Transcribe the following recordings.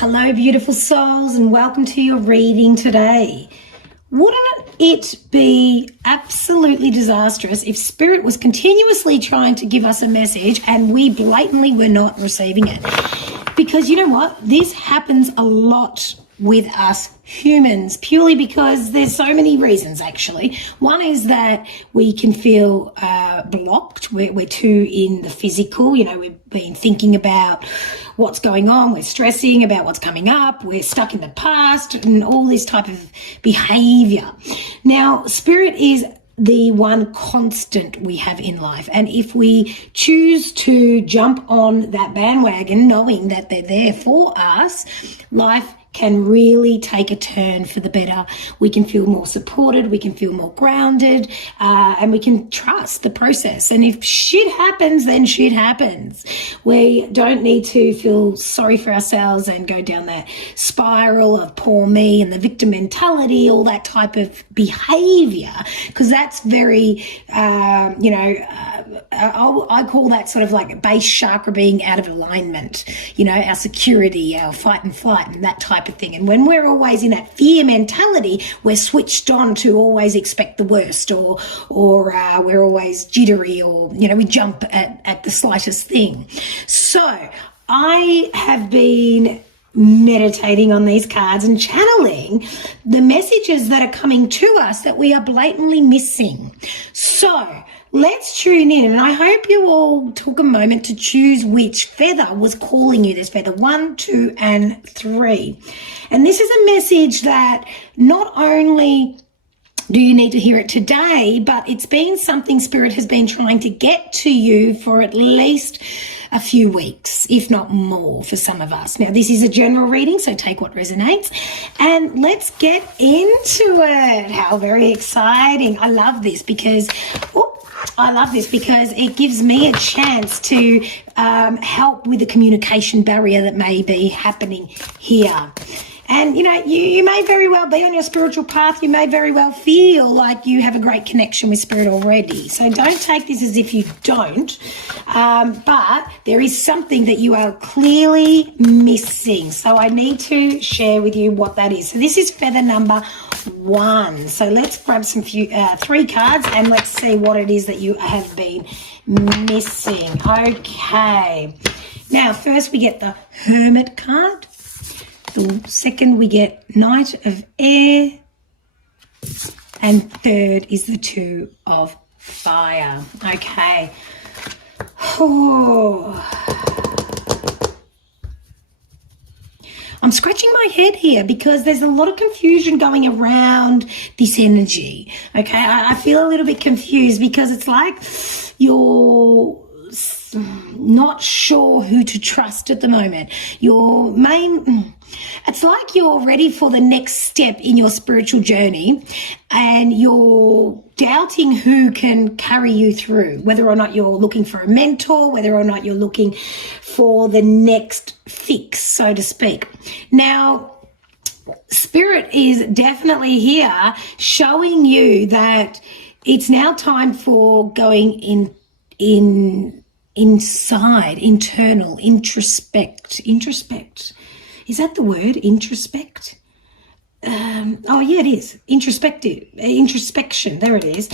Hello, beautiful souls, and welcome to your reading today. Wouldn't it be absolutely disastrous if Spirit was continuously trying to give us a message and we blatantly were not receiving it? Because you know what? This happens a lot with us humans, purely because there's so many reasons, actually. One is that we can feel blocked. We're too in the physical. We've been thinking about what's going on. We're stressing about what's coming up. We're stuck in the past and all this type of behavior. Now, Spirit is the one constant we have in life. And if we choose to jump on that bandwagon, knowing that they're there for us, life can really take a turn for the better. We can feel more supported, we can feel more grounded, and we can trust the process. And if shit happens, then shit happens. We don't need to feel sorry for ourselves and go down that spiral of poor me and the victim mentality, all that type of behavior, because that's very, I call that sort of like base chakra being out of alignment, our security, our fight and flight and that type of thing. And when we're always in that fear mentality, we're switched on to always expect the worst, or we're always jittery, or we jump at the slightest thing. So I have been meditating on these cards and channeling the messages that are coming to us that we are blatantly missing. So let's tune in, and I hope you all took a moment to choose which feather was calling you. There's feather 1, 2, and 3. And this is a message that not only do you need to hear it today, but it's been something Spirit has been trying to get to you for at least a few weeks, if not more, for some of us. Now, this is a general reading, so take what resonates. And let's get into it. How very exciting. I love this because it gives me a chance to help with the communication barrier that may be happening here. And, you may very well be on your spiritual path. You may very well feel like you have a great connection with Spirit already. So don't take this as if you don't. But there is something that you are clearly missing. So I need to share with you what that is. So this is feather number 1. So let's grab some 3 cards and let's see what it is that you have been missing. Okay. Now, first we get the Hermit card. The second, we get Knight of Air. And third is the 2 of Fire. Okay. Oh. I'm scratching my head here because there's a lot of confusion going around this energy. Okay. I feel a little bit confused because it's like you're not sure who to trust at the moment. It's like you're ready for the next step in your spiritual journey and you're doubting who can carry you through, whether or not you're looking for a mentor, whether or not you're looking for the next fix, so to speak. Now, Spirit is definitely here showing you that it's now time for going inside, internal, introspect. Is that the word, introspect? Oh, yeah, it is. Introspection. There it is.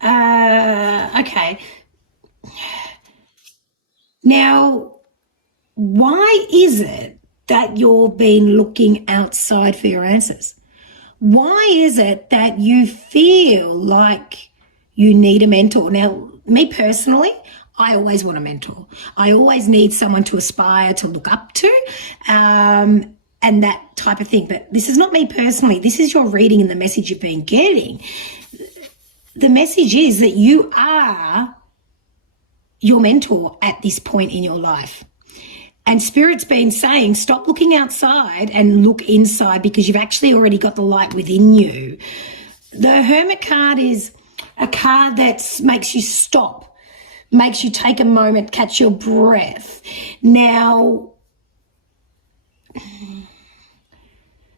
Okay. Now, why is it that you've been looking outside for your answers? Why is it that you feel like you need a mentor? Now, me personally, I always want a mentor. I always need someone to aspire to look up to, and that type of thing. But this is not me personally. This is your reading and the message you've been getting. The message is that you are your mentor at this point in your life. And Spirit's been saying, stop looking outside and look inside because you've actually already got the light within you. The Hermit card is a card that makes you stop, makes you take a moment, catch your breath. Now,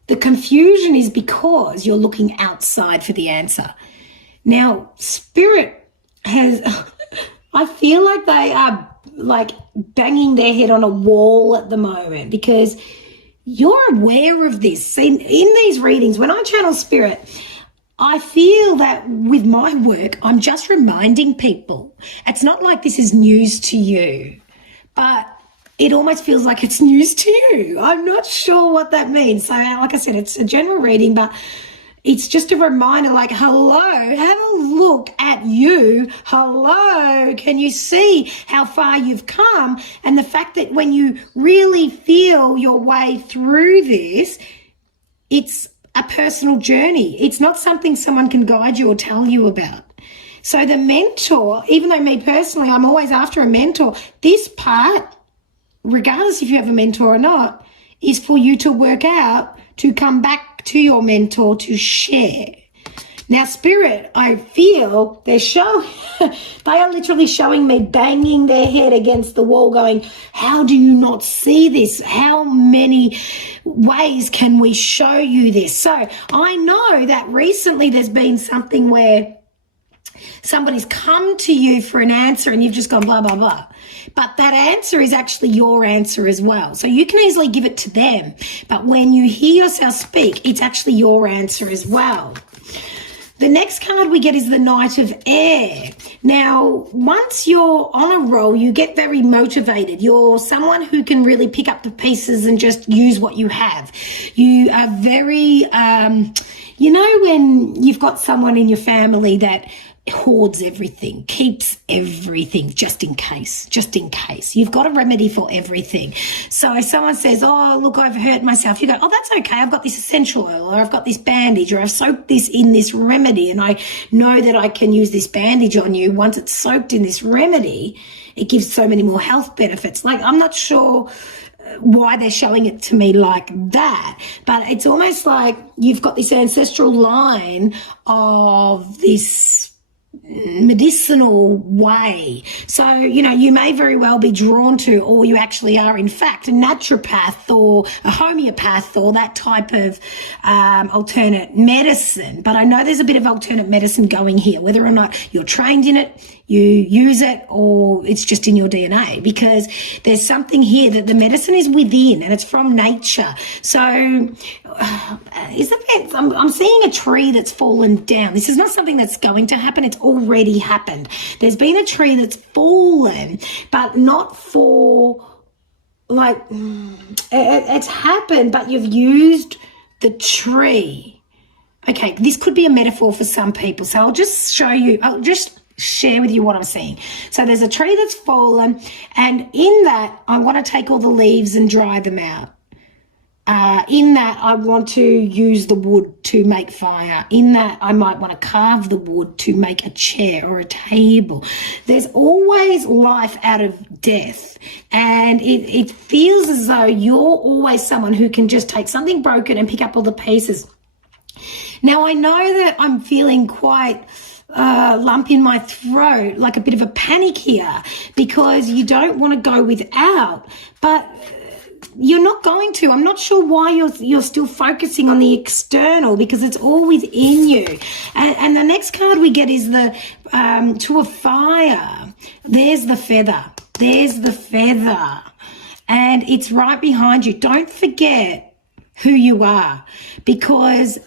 the confusion is because you're looking outside for the answer. Now, Spirit has, I feel like they are like banging their head on a wall at the moment because you're aware of this. In these readings, when I channel spirit, I feel that with my work, I'm just reminding people. It's not like this is news to you, but it almost feels like it's news to you. I'm not sure what that means. So like I said, it's a general reading, but it's just a reminder, like, hello, have a look at you. Hello, can you see how far you've come? And the fact that when you really feel your way through this, it's a personal journey. It's not something someone can guide you or tell you about. So the mentor, even though me personally, I'm always after a mentor, this part, regardless if you have a mentor or not, is for you to work out, to come back to your mentor to share. Now, spirit, I feel they are literally showing me banging their head against the wall going, how do you not see this? How many ways can we show you this? So I know that recently there's been something where somebody's come to you for an answer and you've just gone blah, blah, blah. But that answer is actually your answer as well. So you can easily give it to them. But when you hear yourself speak, it's actually your answer as well. The next card we get is the Knight of Air. Now, once you're on a roll, you get very motivated. You're someone who can really pick up the pieces and just use what you have. You are very, you know, when you've got someone in your family that hoards everything, keeps everything just in case, just in case. You've got a remedy for everything. So if someone says, oh, look, I've hurt myself, you go, oh, that's okay. I've got this essential oil, or I've got this bandage, or I've soaked this in this remedy, and I know that I can use this bandage on you. Once it's soaked in this remedy, it gives so many more health benefits. Like, I'm not sure why they're showing it to me like that, but it's almost like you've got this ancestral line of this medicinal way. So, you know, you may very well be drawn to, or you actually are in fact a naturopath or a homeopath or that type of alternate medicine. But I know there's a bit of alternate medicine going here, whether or not you're trained in it, you use it, or it's just in your DNA, because there's something here that the medicine is within and it's from nature. So I'm seeing a tree that's fallen down. This is not something that's going to happen. It's already happened. There's been a tree that's fallen, but not for like, it's happened, but you've used the tree. Okay, this could be a metaphor for some people. So I'll just show you, I'll just share with you what I'm seeing. So there's a tree that's fallen, and in that I want to take all the leaves and dry them out. In that I want to use the wood to make fire. In that I might want to carve the wood to make a chair or a table. There's always life out of death, and it feels as though you're always someone who can just take something broken and pick up all the pieces. Now I know that I'm feeling quite lump in my throat, like a bit of a panic here, because you don't want to go without, but you're not going to. I'm not sure why you're still focusing on the external, because it's all within you. And the next card we get is the Two of Fire. There's the feather. There's the feather. And it's right behind you. Don't forget who you are, because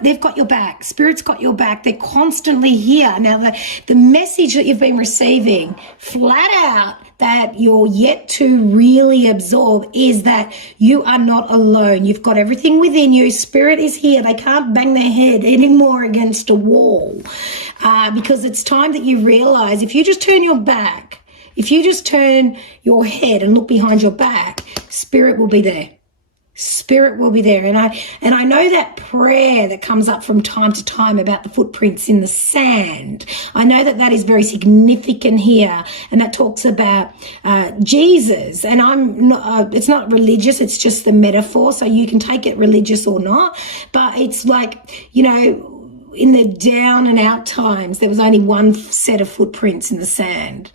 they've got your back. Spirit's got your back. They're constantly here. Now, the message that you've been receiving flat out that you're yet to really absorb is that you are not alone. You've got everything within you. Spirit is here. They can't bang their head anymore against a wall, because it's time that you realize if you just turn your back, if you just turn your head and look behind your back, Spirit will be there. Spirit will be there. And I know that prayer that comes up from time to time about the footprints in the sand. I know that that is very significant here, and that talks about Jesus. And I'm not, it's not religious, it's just the metaphor, so you can take it religious or not. But it's like, you know, in the down and out times, there was only one set of footprints in the sand.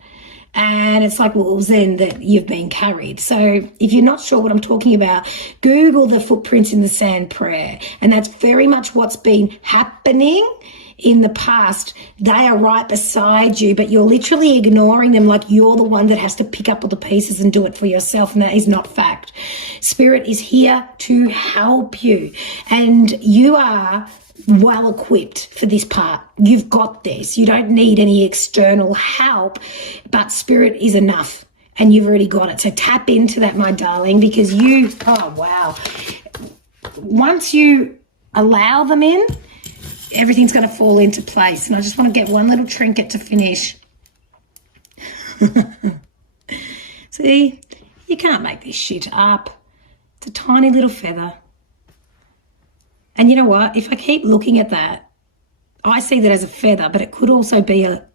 And it's like, well, it was then that you've been carried. So if you're not sure what I'm talking about, Google the footprints in the sand prayer. And that's very much what's been happening in the past, they are right beside you, but you're literally ignoring them like you're the one that has to pick up all the pieces and do it for yourself, and that is not fact. Spirit is here to help you, and you are well equipped for this part. You've got this. You don't need any external help, but Spirit is enough, and you've already got it. So tap into that, my darling, because you, oh wow, once you allow them in, everything's going to fall into place. And I just want to get one little trinket to finish. See, you can't make this shit up. It's a tiny little feather. And you know what? If I keep looking at that, I see that as a feather, but it could also be a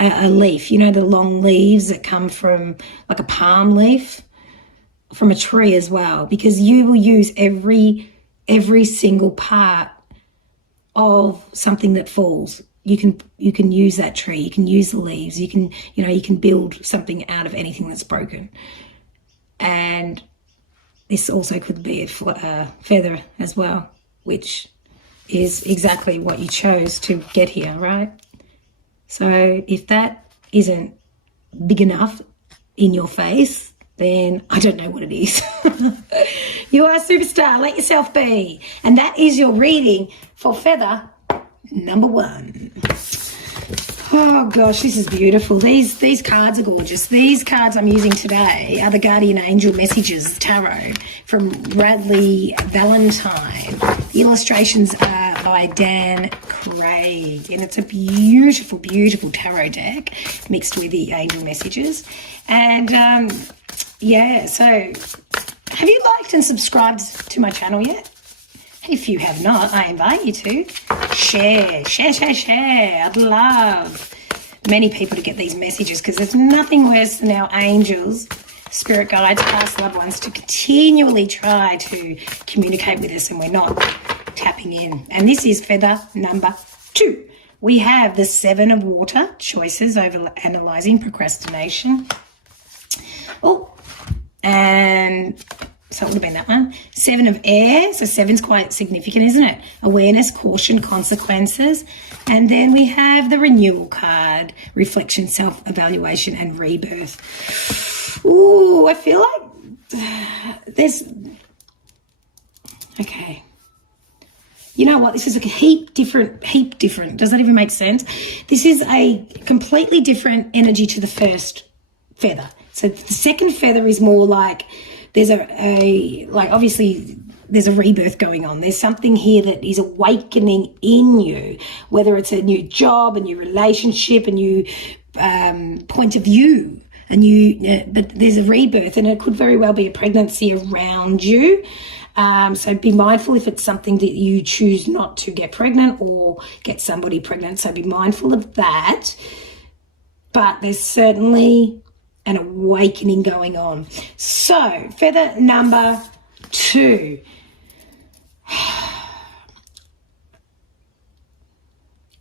leaf. You know, the long leaves that come from like a palm leaf from a tree as well, because you will use every single part of something that falls. You can use that tree, you can use the leaves, you can build something out of anything that's broken. And this also could be a feather as well, which is exactly what you chose to get here, right? So if that isn't big enough in your face, then I don't know what it is. You are a superstar. Let yourself be. And that is your reading for feather number 1. Oh gosh, this is beautiful. These cards are gorgeous. These cards I'm using today are the Guardian Angel Messages Tarot from Bradley Valentine. The illustrations are by Dan Craig, and it's a beautiful, beautiful tarot deck mixed with the angel messages. And yeah, so have you liked and subscribed to my channel yet? If you have not, I invite you to share. I'd love many people to get these messages, because there's nothing worse than our angels, spirit guides, past loved ones to continually try to communicate with us and we're not tapping in. And this is feather number 2. We have the 7 of water, choices over analyzing, procrastination. Oh, and so it would have been that one. 7 of air. So 7's quite significant, isn't it? Awareness, caution, consequences. And then we have the renewal card, reflection, self-evaluation, and rebirth. Ooh, I feel like there's... Okay. You know what? This is a heap different. Does that even make sense? This is a completely different energy to the first feather. So the second feather is more like there's obviously there's a rebirth going on. There's something here that is awakening in you, whether it's a new job, a new relationship, a new point of view, but there's a rebirth, and it could very well be a pregnancy around you. So be mindful if it's something that you choose not to get pregnant or get somebody pregnant. So be mindful of that. But there's certainly an awakening going on. So feather number 2.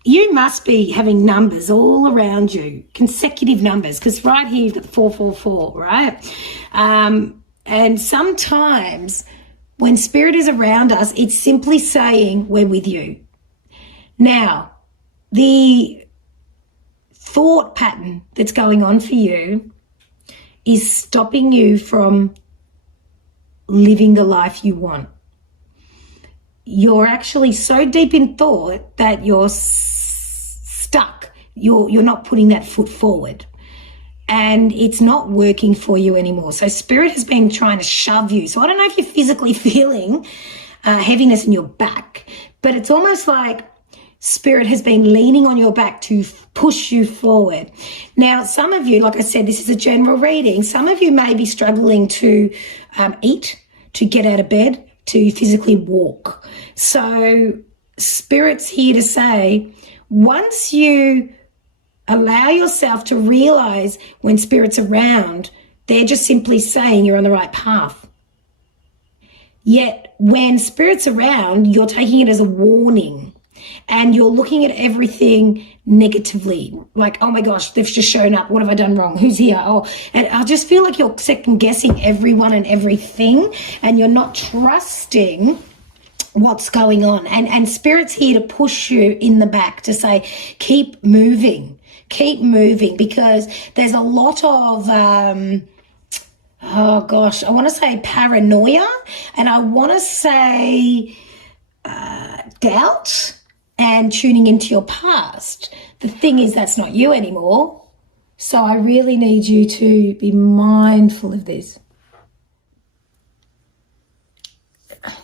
You must be having numbers all around you, consecutive numbers, because right here you've got 444, right? And sometimes when spirit is around us, it's simply saying we're with you. Now, the thought pattern that's going on for you is stopping you from living the life you want. You're actually so deep in thought that you're stuck. You're not putting that foot forward, and it's not working for you anymore. So spirit has been trying to shove you. So I don't know if you're physically feeling heaviness in your back, but it's almost like spirit has been leaning on your back to push you forward. Now, some of you, like I said, this is a general reading. Some of you may be struggling to eat, to get out of bed, to physically walk. So spirit's here to say, once you allow yourself to realize when spirit's around, they're just simply saying you're on the right path. Yet when spirit's around, you're taking it as a warning. And you're looking at everything negatively, like, oh my gosh, they've just shown up. What have I done wrong? Who's here? Oh, and I just feel like you're second guessing everyone and everything, and you're not trusting what's going on. And Spirit's here to push you in the back to say, keep moving, because there's a lot of, I want to say paranoia, and I want to say doubt and tuning into your past. The thing is, that's not you anymore. So I really need you to be mindful of this.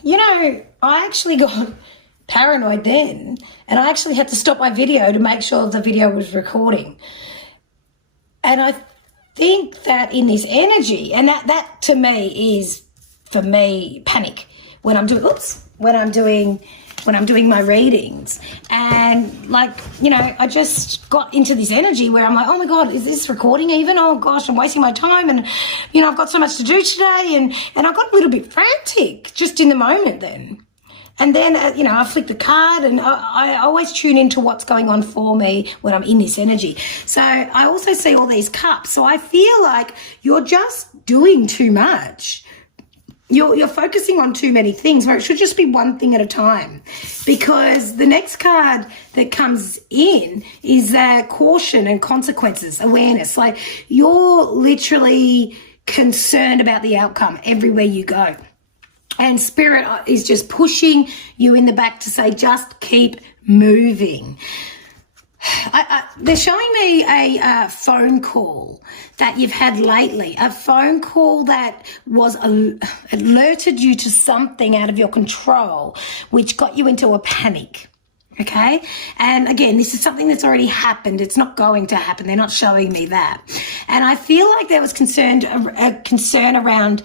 You know, I actually got paranoid then, and I actually had to stop my video to make sure the video was recording. And I think that in this energy, and that to me is, for me, panic when I'm doing my readings. And like, you know, I just got into this energy where I'm like, oh my God, is this recording even? Oh gosh, I'm wasting my time, and you know, I've got so much to do today, and I got a little bit frantic just in the moment then. And then, you know, I flick the card, and I always tune into what's going on for me when I'm in this energy. So I also see all these cups. So I feel like you're just doing too much. You're focusing on too many things, where it should just be one thing at a time. Because the next card that comes in is caution and consequences, awareness. Like, you're literally concerned about the outcome everywhere you go. And Spirit is just pushing you in the back to say, just keep moving. They're showing me a phone call that you've had lately, a phone call that was alerted you to something out of your control, which got you into a panic. Okay. And again, this is something that's already happened. It's not going to happen. They're not showing me that. And I feel like there was a concern around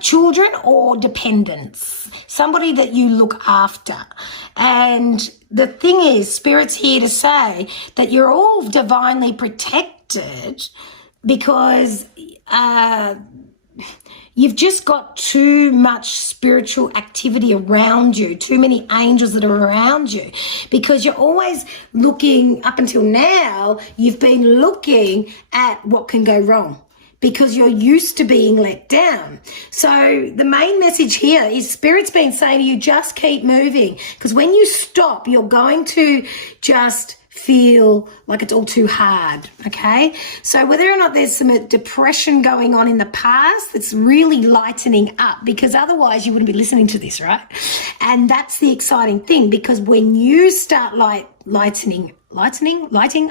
children or dependents, somebody that you look after. And the thing is, Spirit's here to say that you're all divinely protected, because you've just got too much spiritual activity around you, too many angels that are around you, because you're always looking, up until now, you've been looking at what can go wrong, because you're used to being let down. So the main message here is Spirit's been saying to you, just keep moving, because when you stop, you're going to just feel like it's all too hard, okay? So whether or not there's some depression going on in the past, that's really lightening up, because otherwise you wouldn't be listening to this, right? And that's the exciting thing, because when you start lighting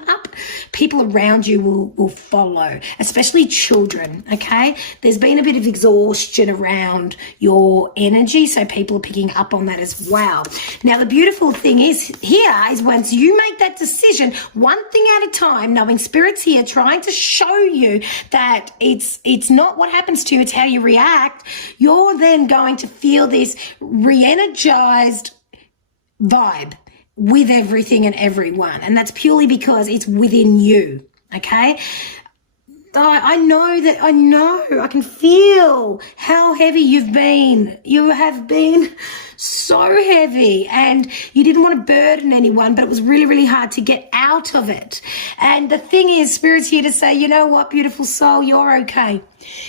up, people around you will follow, especially children, okay? There's been a bit of exhaustion around your energy, so people are picking up on that as well. Now, the beautiful thing is once you make that decision, one thing at a time, knowing Spirit's here trying to show you that it's not what happens to you, it's how you react, you're then going to feel this re-energized vibe with everything and everyone. And that's purely because it's within you, okay? I know, I can feel how heavy you've been. You have been so heavy, and you didn't want to burden anyone, but it was really, really hard to get out of it. And the thing is, Spirit's here to say, you know what, beautiful soul, you're okay.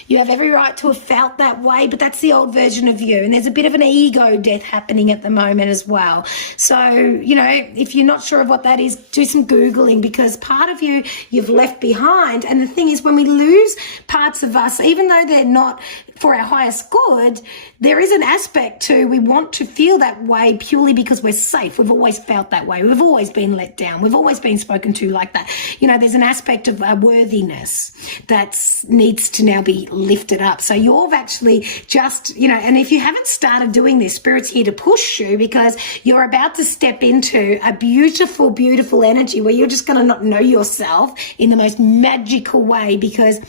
You have every right to have felt that way, but that's the old version of you. And there's a bit of an ego death happening at the moment as well. So, you know, if you're not sure of what that is, do some Googling, because part of you you've left behind. And the thing is, when we lose parts of us, even though they're not for our highest good, there is an aspect to, we want to feel that way purely because we're safe. We've always felt that way. We've always been let down. We've always been spoken to like that. You know, there's an aspect of worthiness that needs to now be lifted up. So you've actually just, you know, and if you haven't started doing this, Spirit's here to push you, because you're about to step into a beautiful, beautiful energy where you're just going to not know yourself in the most magical way, because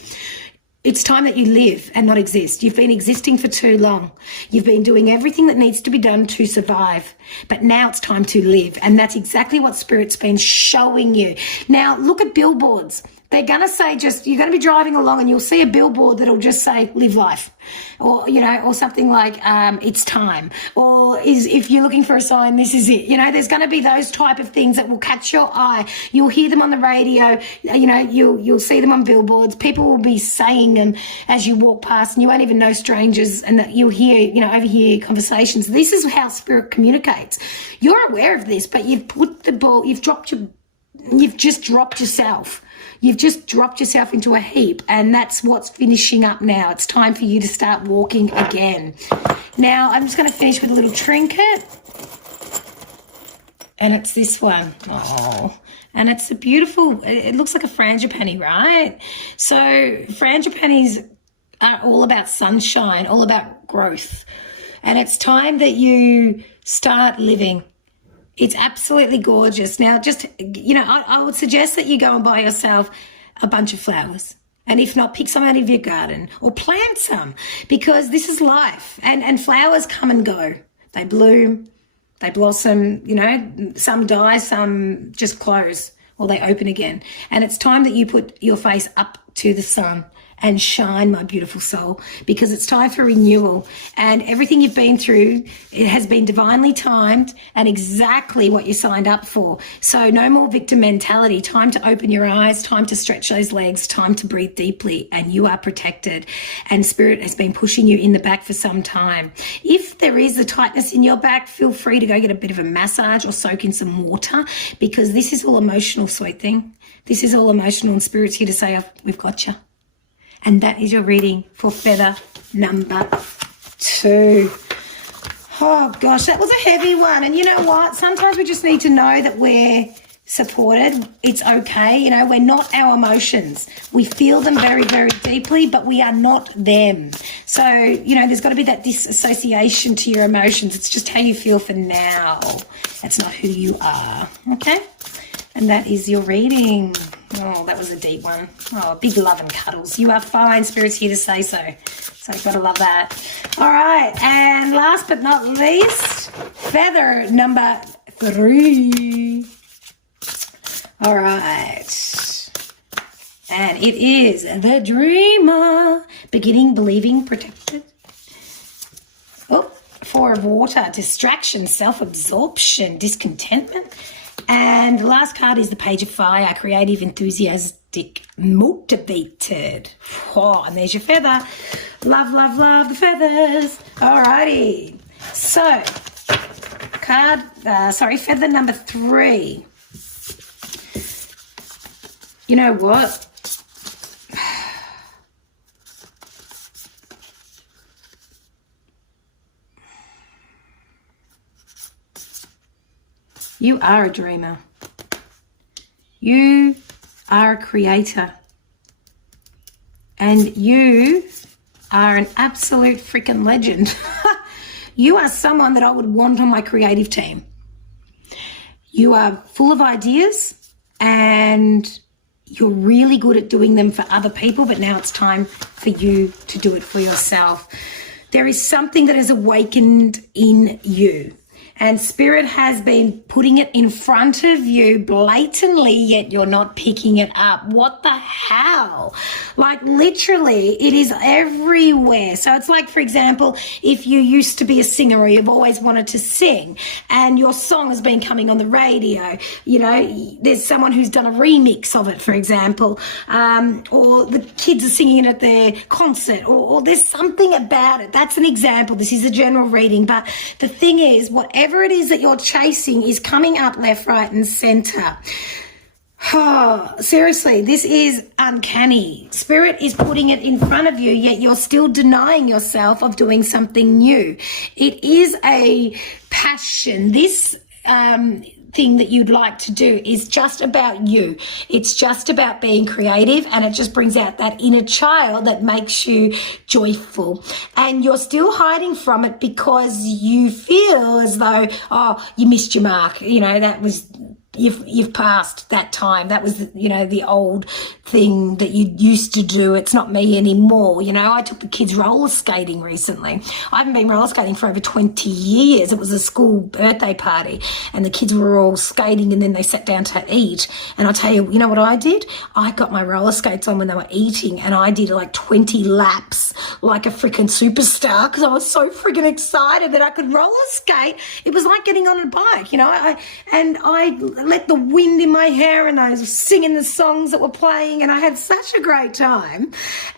it's time that you live and not exist. You've been existing for too long. You've been doing everything that needs to be done to survive. But now it's time to live. And that's exactly what Spirit's been showing you. Now, look at billboards. They're going to say, just, you're going to be driving along and you'll see a billboard that'll just say, live life. or, or something like it's time, or if you're looking for a sign, this is it. There's going to be those type of things that will catch your eye. You'll hear them on the radio, you'll see them on billboards. People will be saying them as you walk past, and you won't even know strangers, and that you'll hear, overhear conversations. This is how spirit communicates. You're aware of this, but you've just dropped yourself. You've just dropped yourself into a heap, and that's what's finishing up now. It's time for you to start walking again. Now, I'm just going to finish with a little trinket, and it's this one. Oh, and it's a beautiful, it looks like a frangipani, right? So frangipanis are all about sunshine, all about growth, and it's time that you start living. It's absolutely gorgeous. Now, just, I would suggest that you go and buy yourself a bunch of flowers. And if not, pick some out of your garden or plant some, because this is life. And flowers come and go. They bloom, they blossom, some die, some just close, or they open again. And it's time that you put your face up to the sun and shine, my beautiful soul, because it's time for renewal. And everything you've been through, it has been divinely timed and exactly what you signed up for. So no more victim mentality. Time to open your eyes, time to stretch those legs, time to breathe deeply, and you are protected. And spirit has been pushing you in the back for some time. If there is a tightness in your back, feel free to go get a bit of a massage or soak in some water, because this is all emotional, sweet thing. This is all emotional, and spirit's here to say, we've got you. And that is your reading for feather number 2. Oh, gosh, that was a heavy one. And you know what? Sometimes we just need to know that we're supported. It's okay. We're not our emotions. We feel them very, very deeply, but we are not them. So, there's got to be that disassociation to your emotions. It's just how you feel for now. That's not who you are. Okay? And that is your reading. Oh, that was a deep one. Oh, big love and cuddles. You are fine. Spirit's here to say so. So you've got to love that. All right. And last but not least, feather number 3. All right. And it is the dreamer. Beginning, believing, protected. Oh, 4 of water. Distraction, self-absorption, discontentment. And the last card is the Page of Fire, creative, enthusiastic, motivated. Oh, and there's your feather. Love, love, love the feathers. Alrighty. So, feather number 3. You know what? You are a dreamer. You are a creator. And you are an absolute freaking legend. You are someone that I would want on my creative team. You are full of ideas and you're really good at doing them for other people, but now it's time for you to do it for yourself. There is something that has awakened in you. And spirit has been putting it in front of you blatantly, yet you're not picking it up. What the hell? Like literally, it is everywhere. So it's like, for example, if you used to be a singer or you've always wanted to sing and your song has been coming on the radio, there's someone who's done a remix of it, for example, or the kids are singing it at their concert, or there's something about it. That's an example. This is a general reading. But the thing is, whatever it is that you're chasing is coming up left, right, and center. Oh, seriously, this is uncanny. Spirit is putting it in front of you, yet you're still denying yourself of doing something new. It is a passion. This thing that you'd like to do is just about you. It's just about being creative, and it just brings out that inner child that makes you joyful. And you're still hiding from it because you feel as though, you missed your mark. That was you've passed that time. That was, the old thing that you used to do. It's not me anymore. I took the kids roller skating recently. I haven't been roller skating for over 20 years. It was a school birthday party and the kids were all skating and then they sat down to eat. And I'll tell you, you know what I did? I got my roller skates on when they were eating and I did like 20 laps like a freaking superstar because I was so freaking excited that I could roller skate. It was like getting on a bike, I let the wind in my hair and I was singing the songs that were playing and I had such a great time.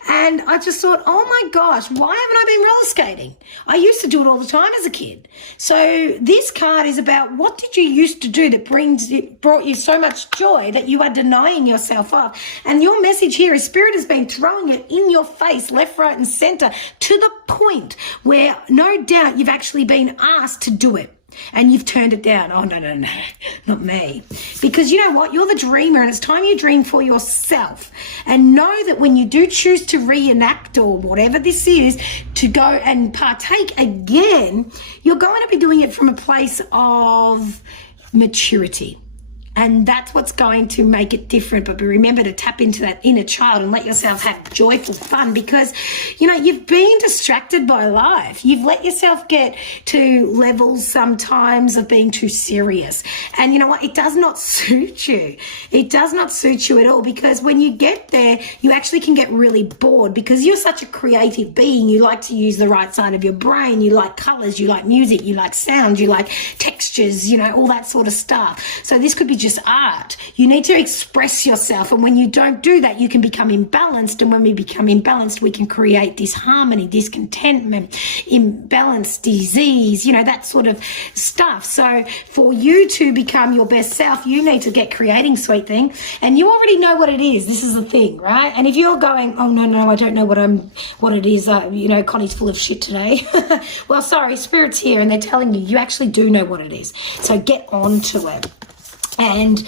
And I just thought, oh my gosh, why haven't I been roller skating? I used to do it all the time as a kid. So this card is about what did you used to do that brought you so much joy that you are denying yourself of. And your message here is Spirit has been throwing it in your face, left, right and center to the point where no doubt you've actually been asked to do it. And you've turned it down. Oh, no, not me. Because you know what? You're the dreamer and it's time you dream for yourself. And know that when you do choose to reenact or whatever this is, to go and partake again, you're going to be doing it from a place of maturity. And that's what's going to make it different. But remember to tap into that inner child and let yourself have joyful fun because, you've been distracted by life. You've let yourself get to levels sometimes of being too serious. And you know what? It does not suit you. It does not suit you at all because when you get there, you actually can get really bored because you're such a creative being. You like to use the right side of your brain. You like colors. You like music. You like sound. You like textures, all that sort of stuff. So this could be just art. You need to express yourself, and when you don't do that, you can become imbalanced, and when we become imbalanced, we can create disharmony, discontentment, imbalance, disease, that sort of stuff. So for you to become your best self, you need to get creating, sweet thing, and you already know what it is. This is the thing, right? And if you're going, oh no, I don't know what it is, Connie's full of shit today. Well, sorry, Spirit's here and they're telling you actually do know what it is. So get on to it. And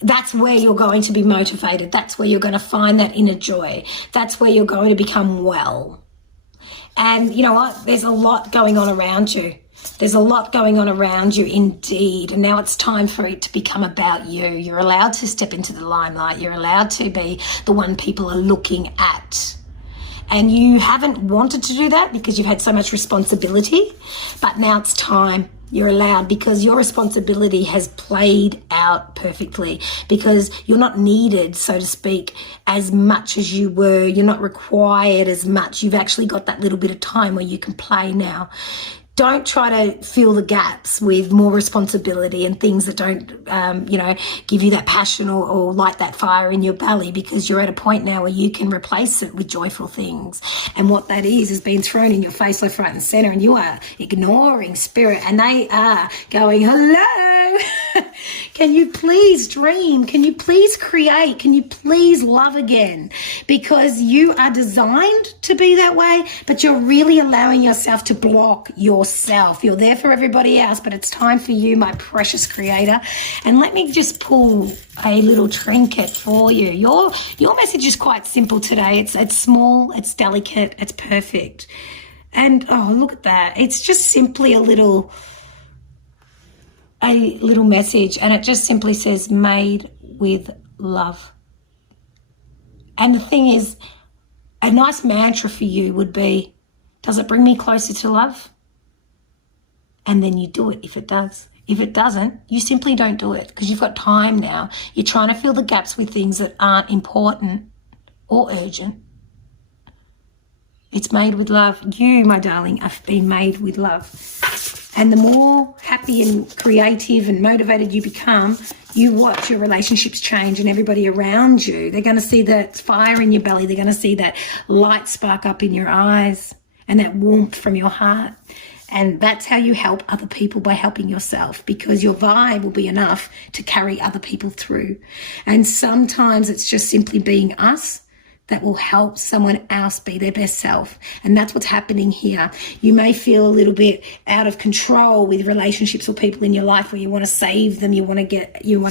that's where you're going to be motivated. That's where you're going to find that inner joy. That's where you're going to become well. And you know what? There's a lot going on around you. There's a lot going on around you indeed. And now it's time for it to become about you. You're allowed to step into the limelight. You're allowed to be the one people are looking at. And you haven't wanted to do that because you've had so much responsibility. But now it's time. You're allowed because your responsibility has played out perfectly because you're not needed, so to speak, as much as you were. You're not required as much. You've actually got that little bit of time where you can play now. Don't try to fill the gaps with more responsibility and things that don't, give you that passion or light that fire in your belly because you're at a point now where you can replace it with joyful things. And what that is being thrown in your face, left, right and center, and you are ignoring Spirit and they are going, hello, can you please dream? Can you please create? Can you please love again? Because you are designed to be that way, but you're really allowing yourself to block yourself. You're there for everybody else, but it's time for you, my precious creator. And let me just pull a little trinket for you. Your message is quite simple today. It's small, it's delicate, it's perfect. And oh, look at that. It's just simply a little message, and it just simply says made with love. And the thing is, a nice mantra for you would be, does it bring me closer to love? And then you do it if it does. If it doesn't, you simply don't do it because you've got time now. You're trying to fill the gaps with things that aren't important or urgent. It's made with love. You, my darling, have been made with love. And the more happy and creative and motivated you become, you watch your relationships change and everybody around you. They're going to see that fire in your belly. They're going to see that light spark up in your eyes and that warmth from your heart. And that's how you help other people, by helping yourself, because your vibe will be enough to carry other people through. And sometimes it's just simply being us that will help someone else be their best self. And that's what's happening here. You may feel a little bit out of control with relationships or people in your life where you want to save them, you want to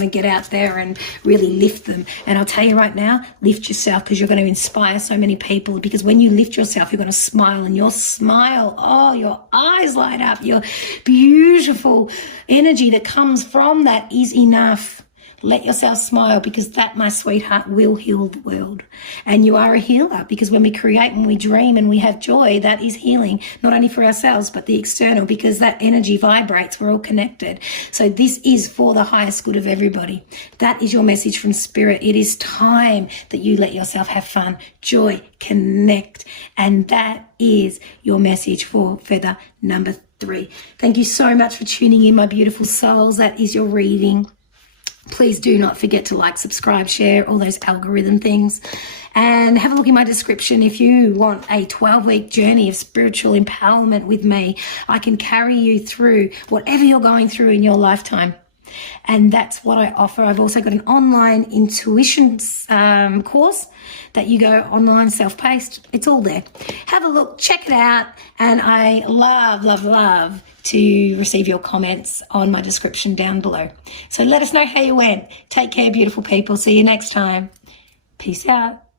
get out there and really lift them. And I'll tell you right now, lift yourself, because you're going to inspire so many people. Because when you lift yourself, you're going to smile, and your smile, oh, your eyes light up, your beautiful energy that comes from that is enough. Let yourself smile, because that, my sweetheart, will heal the world. And you are a healer, because when we create, when we dream and we have joy, that is healing, not only for ourselves, but the external, because that energy vibrates. We're all connected. So this is for the highest good of everybody. That is your message from Spirit. It is time that you let yourself have fun, joy, connect. And that is your message for feather number 3. Thank you so much for tuning in, my beautiful souls. That is your reading. Please do not forget to like, subscribe, share, all those algorithm things. And have a look in my description if you want a 12-week journey of spiritual empowerment with me. I can carry you through whatever you're going through in your lifetime. And that's what I offer. I've also got an online intuition course that you go online, self-paced. It's all there. Have a look, check it out. And I love to receive your comments on my description down below. So let us know how you went. Take care, beautiful people. See you next time. Peace out.